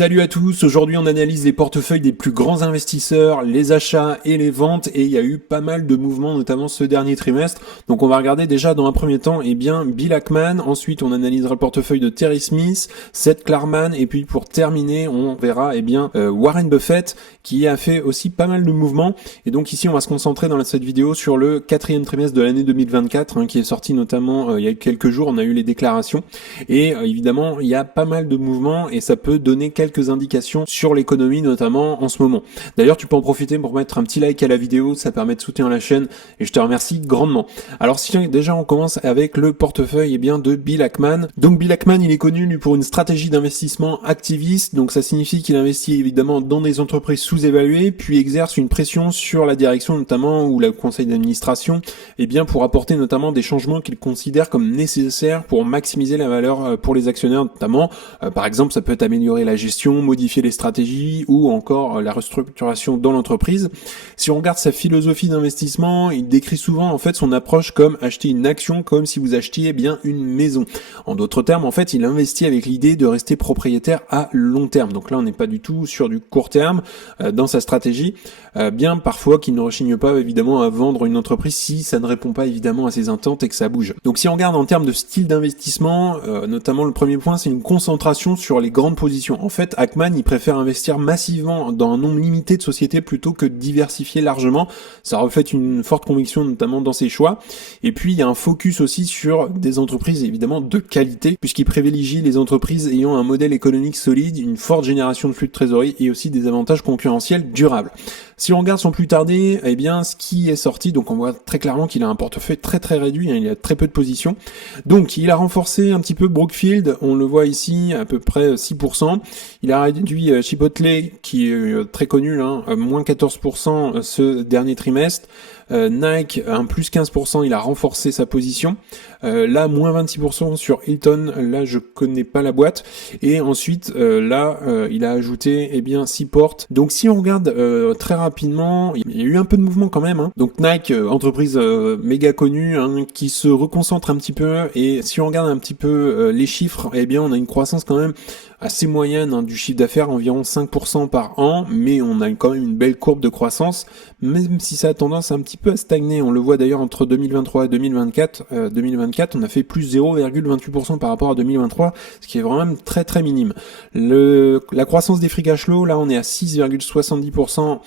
Salut à tous, aujourd'hui on analyse les portefeuilles des plus grands investisseurs, les achats et les ventes, et il y a eu pas mal de mouvements, notamment ce dernier trimestre. Donc on va regarder déjà dans un premier temps Bill Ackman, ensuite on analysera le portefeuille de Terry Smith, Seth Klarman, et puis pour terminer on verra Warren Buffett qui a fait aussi pas mal de mouvements. Et donc ici on va se concentrer dans cette vidéo sur le quatrième trimestre de l'année 2024 qui est sorti notamment il y a quelques jours, on a eu les déclarations, et évidemment il y a pas mal de mouvements et ça peut donner quelques indications sur l'économie notamment en ce moment. D'ailleurs tu peux en profiter pour mettre un petit like à la vidéo, ça permet de soutenir la chaîne et je te remercie grandement. Alors si déjà on commence avec le portefeuille de Bill Ackman. Donc Bill Ackman il est connu lui pour une stratégie d'investissement activiste, donc ça signifie qu'il investit évidemment dans des entreprises sous-évaluées puis exerce une pression sur la direction notamment ou le conseil d'administration pour apporter notamment des changements qu'il considère comme nécessaires pour maximiser la valeur pour les actionnaires notamment. Par exemple ça peut être améliorer la gestion, modifier les stratégies ou encore la restructuration dans l'entreprise. Si on regarde sa philosophie d'investissement, il décrit souvent en fait son approche comme acheter une action comme si vous achetiez une maison. En d'autres termes, en fait, il investit avec l'idée de rester propriétaire à long terme. Donc là, on n'est pas du tout sur du court terme dans sa stratégie. Bien parfois qu'il ne rechigne pas évidemment à vendre une entreprise si ça ne répond pas évidemment à ses attentes et que ça bouge. Donc si on regarde en termes de style d'investissement, notamment le premier point, c'est une concentration sur les grandes positions. En fait, Ackman, il préfère investir massivement dans un nombre limité de sociétés plutôt que de diversifier largement. Ça reflète une forte conviction notamment dans ses choix. Et puis, il y a un focus aussi sur des entreprises évidemment de qualité, puisqu'il privilégie les entreprises ayant un modèle économique solide, une forte génération de flux de trésorerie et aussi des avantages concurrentiels durables. Si on regarde sans plus tarder, ce qui est sorti, donc on voit très clairement qu'il a un portefeuille très réduit, il a très peu de positions. Donc il a renforcé un petit peu Brookfield, on le voit ici à peu près 6%. Il a réduit Chipotle, qui est très connu, moins 14% ce dernier trimestre. Nike, un plus 15%, il a renforcé sa position. Là, moins 26% sur Hilton, là je connais pas la boîte. Et ensuite, il a ajouté 6 portes. Donc si on regarde très rapidement, il y a eu un peu de mouvement quand même. Donc Nike, entreprise méga connue, qui se reconcentre un petit peu. Et si on regarde un petit peu les chiffres, on a une croissance quand même assez moyenne du chiffre d'affaires, environ 5% par an, mais on a quand même une belle courbe de croissance, même si ça a tendance un petit peu à stagner. On le voit d'ailleurs entre 2023 et 2024. 2024, on a fait plus 0,28% par rapport à 2023, ce qui est vraiment très minime. La croissance des free cash flow, là on est à 6,70%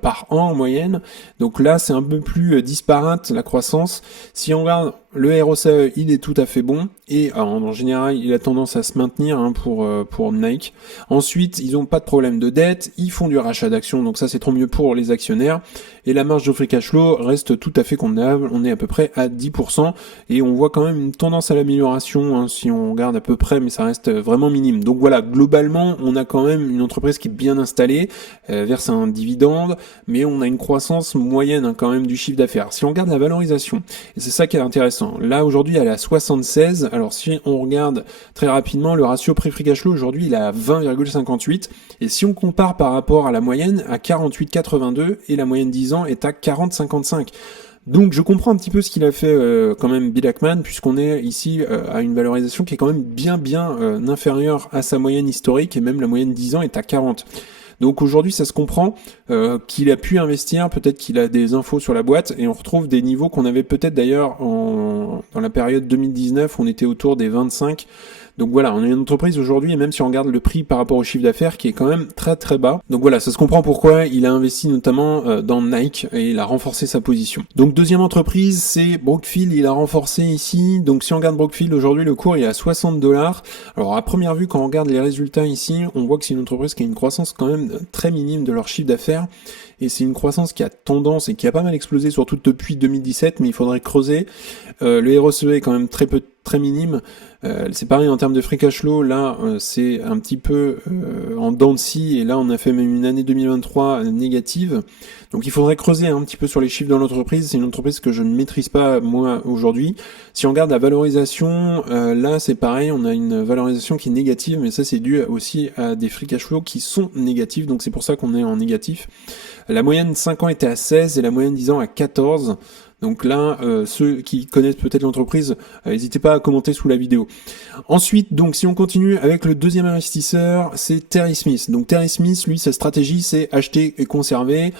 par an en moyenne, donc là c'est un peu plus disparate la croissance. Si on regarde le ROCE, il est tout à fait bon et en général, il a tendance à se maintenir pour Nike. Ensuite, ils ont pas de problème de dette, ils font du rachat d'actions, donc ça c'est trop mieux pour les actionnaires. Et la marge de free cash flow reste tout à fait convenable, on est à peu près à 10% et on voit quand même une tendance à l'amélioration si on regarde à peu près, mais ça reste vraiment minime. Donc voilà, globalement, on a quand même une entreprise qui est bien installée, verse un dividende, mais on a une croissance moyenne quand même du chiffre d'affaires. Si on regarde la valorisation, et c'est ça qui est intéressant, là aujourd'hui elle est à 76, alors si on regarde très rapidement le ratio prix-free cash flow, aujourd'hui il est à 20,58, et si on compare par rapport à la moyenne, à 48,82, et la moyenne 10 ans est à 40,55. Donc je comprends un petit peu ce qu'il a fait quand même Bill Ackman, puisqu'on est ici à une valorisation qui est quand même bien inférieure à sa moyenne historique, et même la moyenne 10 ans est à 40. Donc aujourd'hui ça se comprend qu'il a pu investir, peut-être qu'il a des infos sur la boîte, et on retrouve des niveaux qu'on avait peut-être d'ailleurs dans la période 2019, on était autour des 25. Donc voilà, on a une entreprise aujourd'hui, et même si on regarde le prix par rapport au chiffre d'affaires, qui est quand même très bas. Donc voilà, ça se comprend pourquoi il a investi notamment dans Nike, et il a renforcé sa position. Donc deuxième entreprise, c'est Brookfield, il a renforcé ici. Donc si on regarde Brookfield, aujourd'hui le cours il est à $60. Alors à première vue, quand on regarde les résultats ici, on voit que c'est une entreprise qui a une croissance quand même très minime de leur chiffre d'affaires. Et c'est une croissance qui a tendance et qui a pas mal explosé, surtout depuis 2017, mais il faudrait creuser. Le ROCE est quand même très minime. C'est pareil en termes de free cash flow, là c'est un petit peu en dents de scie, et là on a fait même une année 2023 négative. Donc il faudrait creuser un petit peu sur les chiffres de l'entreprise. C'est une entreprise que je ne maîtrise pas moi aujourd'hui. Si on regarde la valorisation, là c'est pareil, on a une valorisation qui est négative, mais ça c'est dû aussi à des free cash flow qui sont négatifs, donc c'est pour ça qu'on est en négatif. La moyenne 5 ans était à 16 et la moyenne 10 ans à 14. Donc là, ceux qui connaissent peut-être l'entreprise, n'hésitez pas à commenter sous la vidéo. Ensuite, donc si on continue avec le deuxième investisseur, c'est Terry Smith. Donc Terry Smith, lui, sa stratégie, c'est acheter et conserver.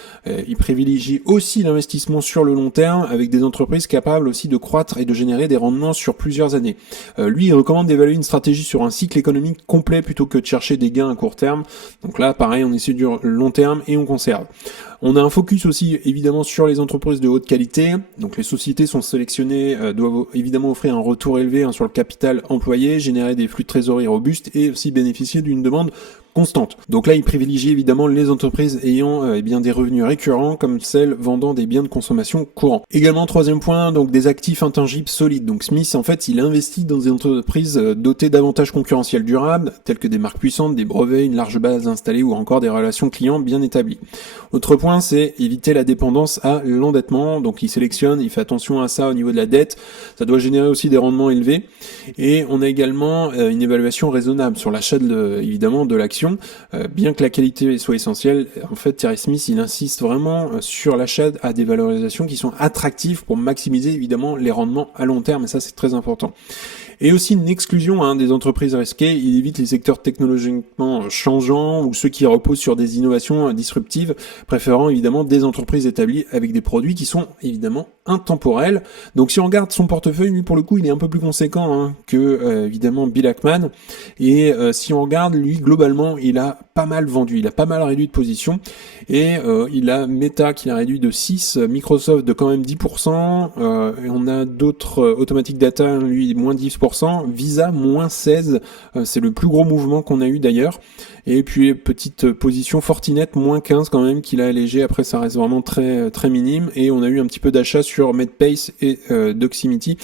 Il privilégie aussi l'investissement sur le long terme avec des entreprises capables aussi de croître et de générer des rendements sur plusieurs années. Lui, il recommande d'évaluer une stratégie sur un cycle économique complet plutôt que de chercher des gains à court terme. Donc là, pareil, on essaie du long terme et on conserve. On a un focus aussi évidemment sur les entreprises de haute qualité. Donc les sociétés sont sélectionnées, doivent évidemment offrir un retour élevé sur le capital employé, générer des flux de trésorerie robustes et aussi bénéficier d'une demande constante. Donc là, il privilégie évidemment les entreprises ayant des revenus récurrents comme celles vendant des biens de consommation courants. Également, troisième point, donc des actifs intangibles solides. Donc Smith, en fait, il investit dans des entreprises dotées d'avantages concurrentiels durables, tels que des marques puissantes, des brevets, une large base installée ou encore des relations clients bien établies. Autre point, c'est éviter la dépendance à l'endettement. Donc il sélectionne, il fait attention à ça au niveau de la dette. Ça doit générer aussi des rendements élevés. Et on a également une évaluation raisonnable sur l'achat évidemment de l'action. Bien que la qualité soit essentielle, en fait Terry Smith il insiste vraiment sur l'achat à des valorisations qui sont attractives pour maximiser évidemment les rendements à long terme, et ça c'est très important. Et aussi une exclusion des entreprises risquées, il évite les secteurs technologiquement changeants ou ceux qui reposent sur des innovations disruptives, préférant évidemment des entreprises établies avec des produits qui sont évidemment intemporels. Donc si on regarde son portefeuille, lui pour le coup il est un peu plus conséquent que évidemment Bill Ackman, et si on regarde lui globalement il a pas mal vendu, il a pas mal réduit de position, et il a Meta qui a réduit de 6, Microsoft de quand même 10%, et on a d'autres Automatic Data lui moins 10%, Visa moins 16, c'est le plus gros mouvement qu'on a eu d'ailleurs. Et puis petite position Fortinet moins 15 quand même qu'il a allégé, après ça reste vraiment très très minime, et on a eu un petit peu d'achat sur Medpace et Doximity.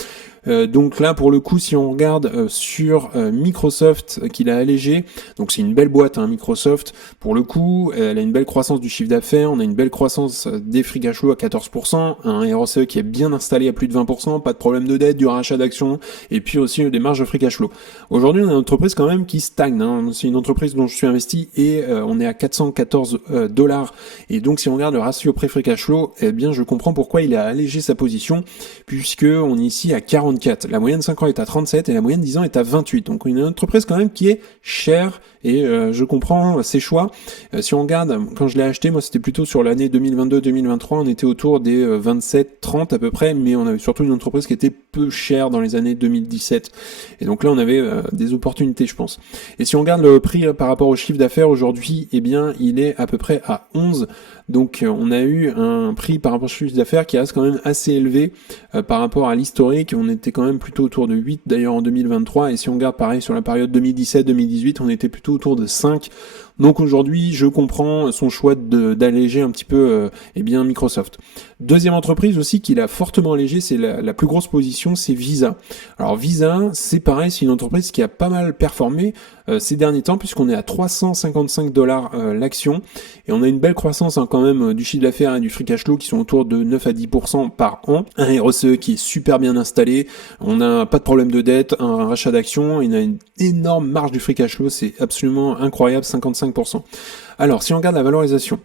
Donc là pour le coup si on regarde sur Microsoft qu'il a allégé, donc c'est une belle boîte Microsoft, pour le coup elle a une belle croissance du chiffre d'affaires, on a une belle croissance des free cash flow à 14%, un ROCE qui est bien installé à plus de 20%, pas de problème de dette, du rachat d'actions, et puis aussi des marges de free cash flow. Aujourd'hui on a une entreprise quand même qui stagne, c'est une entreprise dont je suis investi et on est à 414 $, et donc si on regarde le ratio prix-free cash flow, eh bien je comprends pourquoi il a allégé sa position, puisque on est ici à 44. La moyenne 5 ans est à 37 et la moyenne 10 ans est à 28. Donc une entreprise quand même qui est chère, et je comprends ses choix. Si on regarde, quand je l'ai acheté, moi c'était plutôt sur l'année 2022-2023, on était autour des 27-30 à peu près, mais on avait surtout une entreprise qui était peu chère dans les années 2017. Et donc là on avait des opportunités je pense. Et si on regarde le prix par rapport au chiffre d'affaires aujourd'hui, eh bien il est à peu près à 11. Donc on a eu un prix par rapport au chiffre d'affaires qui reste quand même assez élevé par rapport à l'historique. On était quand même plutôt autour de 8 d'ailleurs en 2023, et si on regarde pareil sur la période 2017-2018, on était plutôt autour de 5. Donc aujourd'hui, je comprends son choix d'alléger un petit peu Microsoft. Deuxième entreprise aussi qu'il a fortement allégé, c'est la plus grosse position, c'est Visa. Alors Visa, c'est pareil, c'est une entreprise qui a pas mal performé ces derniers temps, puisqu'on est à 355 $ l'action, et on a une belle croissance quand même du chiffre d'affaires et du free cash flow qui sont autour de 9 à 10% par an, un ROCE qui est super bien installé, on n'a pas de problème de dette, un rachat d'actions, et on a une énorme marge du free cash flow, c'est absolument incroyable, 55%. Alors, si on regarde la valorisation,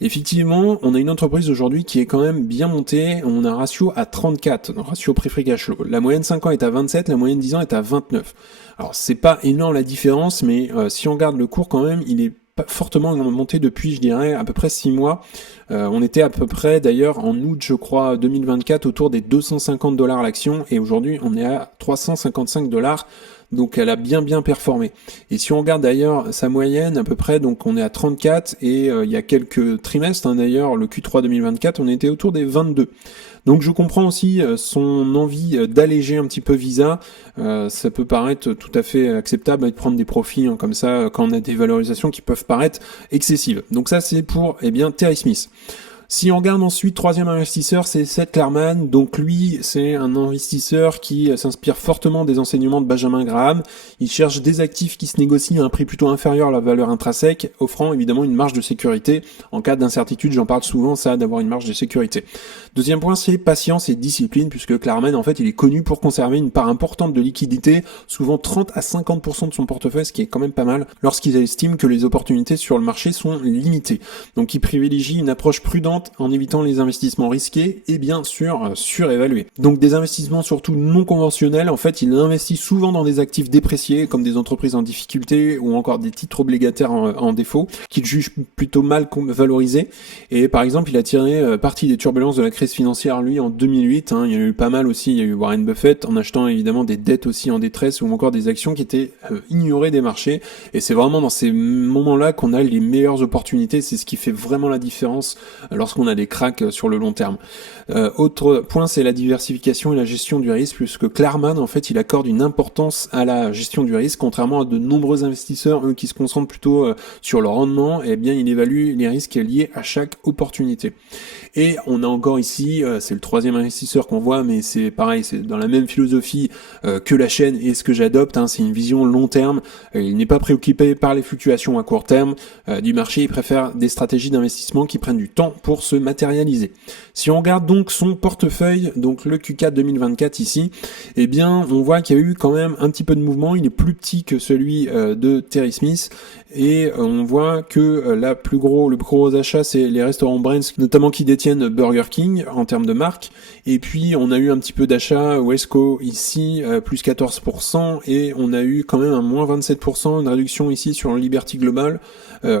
effectivement, on a une entreprise aujourd'hui qui est quand même bien montée, on a un ratio à 34, un ratio prix-free cash flow. La moyenne 5 ans est à 27, la moyenne 10 ans est à 29. Alors, c'est pas énorme la différence, mais si on regarde le cours quand même, il est fortement monté depuis, je dirais, à peu près 6 mois. On était à peu près, d'ailleurs, en août, je crois, 2024, autour des 250 $ l'action, et aujourd'hui, on est à 355 $. Donc elle a bien performé. Et si on regarde d'ailleurs sa moyenne à peu près, donc on est à 34, et il y a quelques trimestres d'ailleurs, le Q3 2024, on était autour des 22. Donc je comprends aussi son envie d'alléger un petit peu Visa. Ça peut paraître tout à fait acceptable de prendre des profits comme ça quand on a des valorisations qui peuvent paraître excessives. Donc ça c'est pour Terry Smith. Si on regarde ensuite, troisième investisseur, c'est Seth Klarman. Donc lui, c'est un investisseur qui s'inspire fortement des enseignements de Benjamin Graham. Il cherche des actifs qui se négocient à un prix plutôt inférieur à la valeur intrinsèque, offrant évidemment une marge de sécurité. En cas d'incertitude, j'en parle souvent, ça, d'avoir une marge de sécurité. Deuxième point, c'est patience et discipline, puisque Klarman, en fait, il est connu pour conserver une part importante de liquidité, souvent 30 à 50% de son portefeuille, ce qui est quand même pas mal, lorsqu'il estime que les opportunités sur le marché sont limitées. Donc il privilégie une approche prudente intelligente en évitant les investissements risqués et bien sûr surévalués. Donc des investissements surtout non conventionnels, en fait il investit souvent dans des actifs dépréciés comme des entreprises en difficulté ou encore des titres obligataires en défaut qu'il juge plutôt mal valorisés. Et par exemple il a tiré parti des turbulences de la crise financière lui en 2008, il y a eu pas mal aussi, il y a eu Warren Buffett en achetant évidemment des dettes aussi en détresse ou encore des actions qui étaient ignorées des marchés, et c'est vraiment dans ces moments-là qu'on a les meilleures opportunités, c'est ce qui fait vraiment la différence lorsqu'on a des cracks sur le long terme. Autre point, c'est la diversification et la gestion du risque, puisque Clarman, en fait, il accorde une importance à la gestion du risque, contrairement à de nombreux investisseurs, eux, qui se concentrent plutôt sur le rendement, et bien il évalue les risques liés à chaque opportunité. Et on a encore ici, c'est le troisième investisseur qu'on voit, mais c'est pareil, c'est dans la même philosophie que la chaîne et ce que j'adopte, c'est une vision long terme. Il n'est pas préoccupé par les fluctuations à court terme du marché, il préfère des stratégies d'investissement qui prennent du temps pour se matérialiser. Si on regarde donc son portefeuille, donc le Q4 2024 ici, eh bien on voit qu'il y a eu quand même un petit peu de mouvement, il est plus petit que celui de Terry Smith, et on voit que le plus gros achat c'est les restaurants Brands, notamment qui détiennent Burger King en termes de marque, et puis on a eu un petit peu d'achat Wesco ici, plus 14%, et on a eu quand même un moins 27%, une réduction ici sur Liberty Global,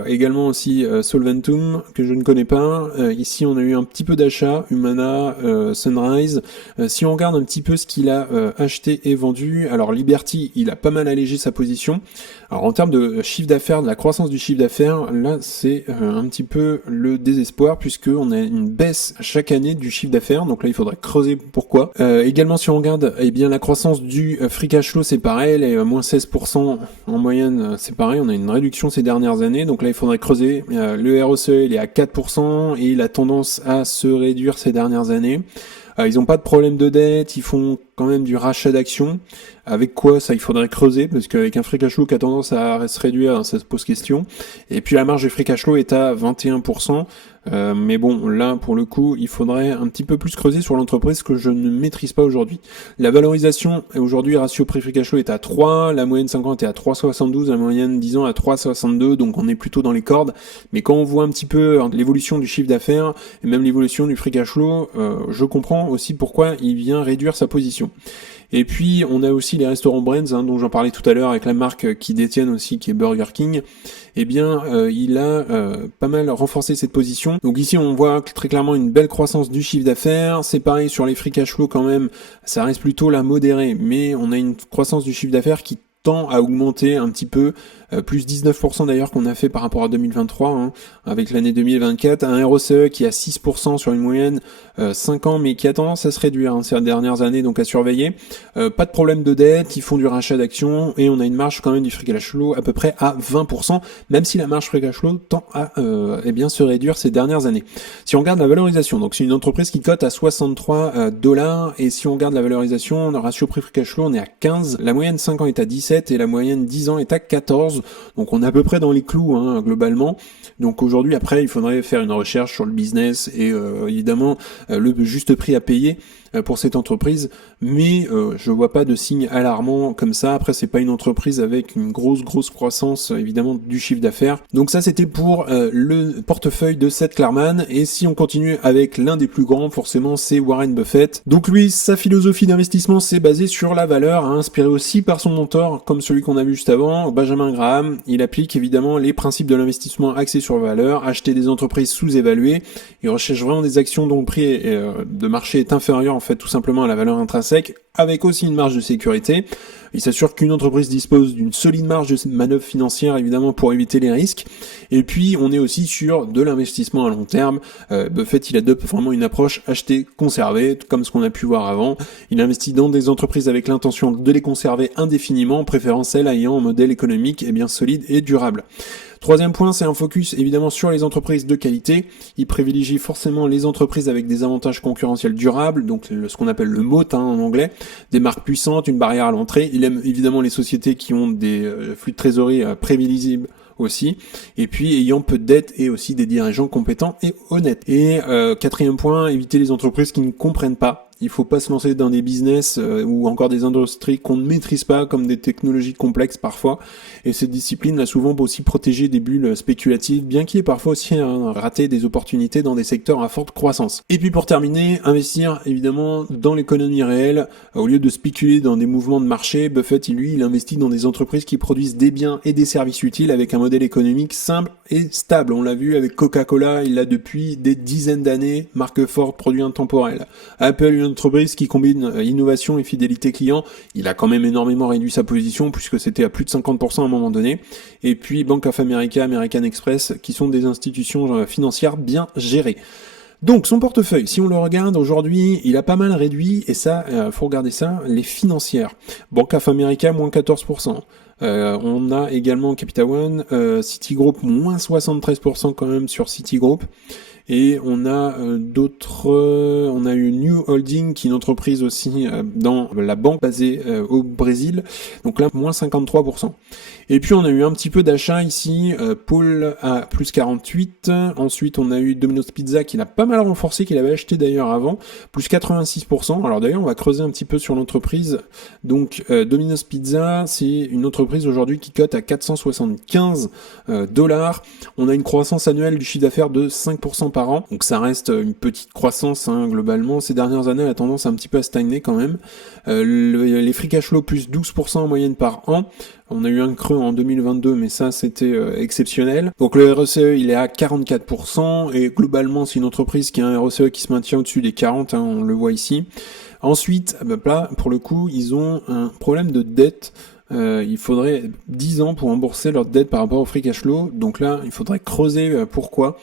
également aussi Solventum, que je ne connais pas, ici on a eu un petit peu d'achat, Humana, Sunrise. Si on regarde un petit peu ce qu'il a acheté et vendu, alors Liberty, il a pas mal allégé sa position. Alors en termes de chiffre d'affaires, de la croissance du chiffre d'affaires, là c'est un petit peu le désespoir, puisque on a une baisse chaque année du chiffre d'affaires, donc là il faudrait creuser pourquoi. Également si on regarde, eh bien la croissance du free cash flow c'est pareil, elle est moins 16% en moyenne, c'est pareil, on a une réduction ces dernières années, donc là il faudrait creuser. Le ROCE il est à 4% et il a tendance à se réduire ces dernières années. Ils n'ont pas de problème de dette, ils font quand même du rachat d'actions. Avec quoi, ça il faudrait creuser, parce qu'avec un free cash flow qui a tendance à se réduire, ça se pose question. Et puis la marge de free cash flow est à 21%. Mais bon, là pour le coup, il faudrait un petit peu plus creuser sur l'entreprise que je ne maîtrise pas aujourd'hui. La valorisation, aujourd'hui, ratio prix-free cash flow est à 3, la moyenne 50 est à 3,72, la moyenne 10 ans à 3,62, donc on est plutôt dans les cordes. Mais quand on voit un petit peu l'évolution du chiffre d'affaires, et même l'évolution du free cash flow, je comprends aussi pourquoi il vient réduire sa position. Et puis on a aussi les restaurants Brands, dont j'en parlais tout à l'heure, avec la marque qui détiennent aussi, qui est Burger King. Eh bien il a pas mal renforcé cette position. Donc ici on voit très clairement une belle croissance du chiffre d'affaires. C'est pareil sur les free cash flow quand même, ça reste plutôt la modérée, mais on a une croissance du chiffre d'affaires qui tend à augmenter un petit peu, plus 19% d'ailleurs qu'on a fait par rapport à 2023, avec l'année 2024, un ROCE qui est à 6% sur une moyenne 5 ans, mais qui a tendance à se réduire ces dernières années, donc à surveiller. Pas de problème de dette, ils font du rachat d'actions, et on a une marge quand même du free cash flow à peu près à 20%, même si la marge free cash flow tend à se réduire ces dernières années. Si on regarde la valorisation, donc c'est une entreprise qui cote à 63 $, et si on regarde la valorisation, le ratio prix free cash flow, on est à 15, la moyenne 5 ans est à 17, et la moyenne 10 ans est à 14, donc on est à peu près dans les clous globalement. Donc aujourd'hui, après, il faudrait faire une recherche sur le business et évidemment le juste prix à payer pour cette entreprise, mais je vois pas de signe alarmant comme ça. Après, c'est pas une entreprise avec une grosse croissance évidemment du chiffre d'affaires. Donc ça, c'était pour le portefeuille de Seth Klarman. Et si on continue avec l'un des plus grands, forcément c'est Warren Buffett. Donc lui, sa philosophie d'investissement c'est basée sur la valeur, inspiré aussi par son mentor comme celui qu'on a vu juste avant, Benjamin Graham. Il applique évidemment les principes de l'investissement axé sur la valeur, acheter des entreprises sous-évaluées. Il recherche vraiment des actions dont le prix de marché est inférieur en fait tout simplement à la valeur intrinsèque, avec aussi une marge de sécurité. Il s'assure qu'une entreprise dispose d'une solide marge de manœuvre financière évidemment pour éviter les risques. Et puis on est aussi sur de l'investissement à long terme. Buffett il adopte vraiment une approche acheter, conserver, comme ce qu'on a pu voir avant. Il investit dans des entreprises avec l'intention de les conserver indéfiniment, préférant celles ayant un modèle économique bien solide et durable. Troisième point, c'est un focus évidemment sur les entreprises de qualité. Il privilégie forcément les entreprises avec des avantages concurrentiels durables, donc ce qu'on appelle le moat en anglais, des marques puissantes, une barrière à l'entrée. Il aime évidemment les sociétés qui ont des flux de trésorerie prévisibles aussi, et puis ayant peu de dettes et aussi des dirigeants compétents et honnêtes. Et quatrième point, éviter les entreprises qui ne comprennent pas il faut pas se lancer dans des business ou encore des industries qu'on ne maîtrise pas, comme des technologies complexes parfois. Et cette discipline l'a souvent aussi protégé des bulles spéculatives, bien qu'il y ait parfois aussi raté des opportunités dans des secteurs à forte croissance. Et puis pour terminer, investir évidemment dans l'économie réelle. Au lieu de spéculer dans des mouvements de marché, Buffett, il investit dans des entreprises qui produisent des biens et des services utiles avec un modèle économique simple et stable. On l'a vu avec Coca-Cola, il l'a depuis des dizaines d'années, marque forte, produit intemporel. Apple, une entreprise qui combine innovation et fidélité client, il a quand même énormément réduit sa position puisque c'était à plus de 50% à un moment donné. Et puis Bank of America, American Express, qui sont des institutions financières bien gérées. Donc son portefeuille, si on le regarde aujourd'hui, il a pas mal réduit, et ça, faut regarder ça, les financières. Bank of America, moins 14%. On a également Capital One, Citigroup, moins 73% quand même sur Citigroup. Et on a on a eu New Holding, qui est une entreprise aussi dans la banque basée au Brésil. Donc là, moins 53%. Et puis on a eu un petit peu d'achat ici, Paul à plus 48. Ensuite on a eu Domino's Pizza qui l'a pas mal renforcé, qu'il avait acheté d'ailleurs avant, plus 86%. Alors d'ailleurs on va creuser un petit peu sur l'entreprise. Donc Domino's Pizza, c'est une entreprise aujourd'hui qui cote à 475 $. On a une croissance annuelle du chiffre d'affaires de 5% par an. Donc ça reste une petite croissance globalement. Ces dernières années, elle a tendance un petit peu à stagner quand même. Les free cash flow plus 12% en moyenne par an. On a eu un creux en 2022, mais ça c'était exceptionnel. Donc le RSE il est à 44%, et globalement c'est une entreprise qui a un RSE qui se maintient au-dessus des 40, on le voit ici. Ensuite, là pour le coup ils ont un problème de dette. Il faudrait 10 ans pour rembourser leur dette par rapport au free cash flow. Donc là il faudrait creuser pourquoi.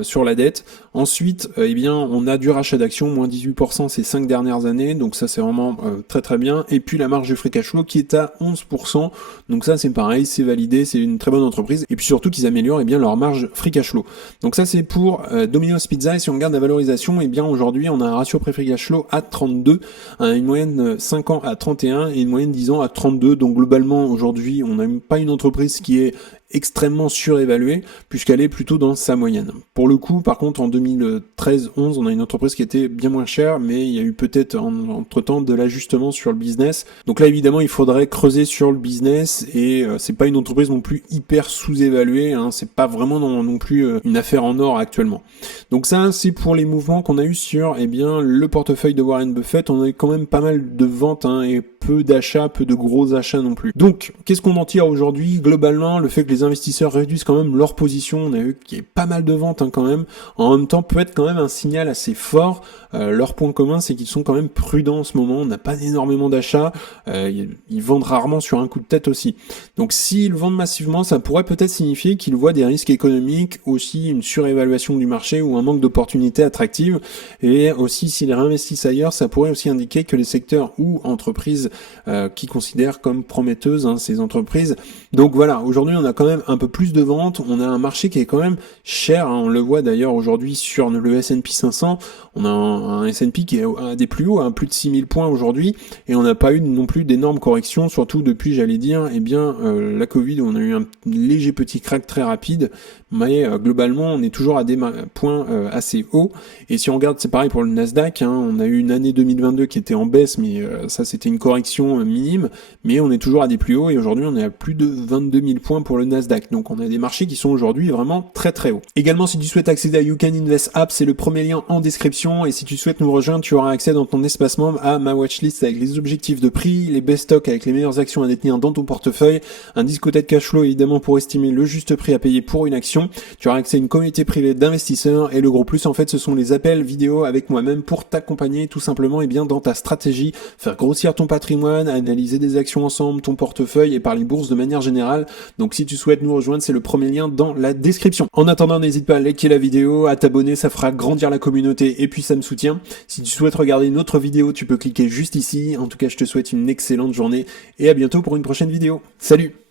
Sur la dette. Ensuite, on a du rachat d'actions, moins 18% ces 5 dernières années, donc ça c'est vraiment très très bien. Et puis la marge de free cash flow qui est à 11%, donc ça c'est pareil, c'est validé, c'est une très bonne entreprise. Et puis surtout qu'ils améliorent leur marge free cash flow. Donc ça c'est pour Domino's Pizza. Et si on regarde la valorisation, aujourd'hui on a un ratio prix free cash flow à 32, une moyenne 5 ans à 31 et une moyenne 10 ans à 32. Donc globalement aujourd'hui on n'a pas une entreprise qui est extrêmement surévaluée puisqu'elle est plutôt dans sa moyenne. Pour le coup, par contre, en 2013-11, on a une entreprise qui était bien moins chère, mais il y a eu peut-être entre-temps de l'ajustement sur le business. Donc là, évidemment, il faudrait creuser sur le business, et c'est pas une entreprise non plus hyper sous-évaluée, c'est pas vraiment non plus une affaire en or actuellement. Donc ça, c'est pour les mouvements qu'on a eu sur le portefeuille de Warren Buffett. On a eu quand même pas mal de ventes et peu d'achats, peu de gros achats non plus. Donc, qu'est-ce qu'on en tire aujourd'hui? Globalement, le fait que les investisseurs réduisent quand même leur position, on a vu qu'il y a pas mal de ventes quand même, en même temps peut être quand même un signal assez fort. Leur point commun, c'est qu'ils sont quand même prudents en ce moment, on n'a pas énormément d'achats, ils vendent rarement sur un coup de tête aussi. Donc s'ils vendent massivement, ça pourrait peut-être signifier qu'ils voient des risques économiques, aussi une surévaluation du marché ou un manque d'opportunités attractives, et aussi s'ils réinvestissent ailleurs, ça pourrait aussi indiquer que les secteurs ou entreprises qui considèrent comme prometteuses ces entreprises. Donc voilà, aujourd'hui on a quand même un peu plus de ventes, on a un marché qui est quand même cher, on le voit d'ailleurs aujourd'hui sur le S&P 500, on a un S&P qui est à des plus hauts, plus de 6000 points aujourd'hui, et on n'a pas eu non plus d'énormes corrections, surtout depuis, la Covid, où on a eu un léger petit crack très rapide, mais globalement on est toujours à des points assez hauts. Et si on regarde, c'est pareil pour le Nasdaq, on a eu une année 2022 qui était en baisse, mais ça c'était une correction minime, mais on est toujours à des plus hauts, et aujourd'hui on est à plus de 22 000 points pour le Nasdaq, donc on a des marchés qui sont aujourd'hui vraiment très très hauts. Également, si tu souhaites accéder à You Can Invest App, c'est le premier lien en description, et si tu souhaites nous rejoindre, tu auras accès dans ton espace membre à ma watchlist avec les objectifs de prix, les best stocks avec les meilleures actions à détenir dans ton portefeuille, un discothèque de cash flow évidemment pour estimer le juste prix à payer pour une action, tu auras accès à une communauté privée d'investisseurs, et le gros plus en fait ce sont les appels vidéo avec moi-même pour t'accompagner tout simplement dans ta stratégie, faire grossir ton patrimoine, analyser des actions ensemble, ton portefeuille et parler bourse de manière générale. Donc si tu souhaites nous rejoindre, c'est le premier lien dans la description. En attendant, n'hésite pas à liker la vidéo, à t'abonner, ça fera grandir la communauté et puis ça me soutient. Si tu souhaites regarder une autre vidéo, tu peux cliquer juste ici. En tout cas, je te souhaite une excellente journée et à bientôt pour une prochaine vidéo. Salut!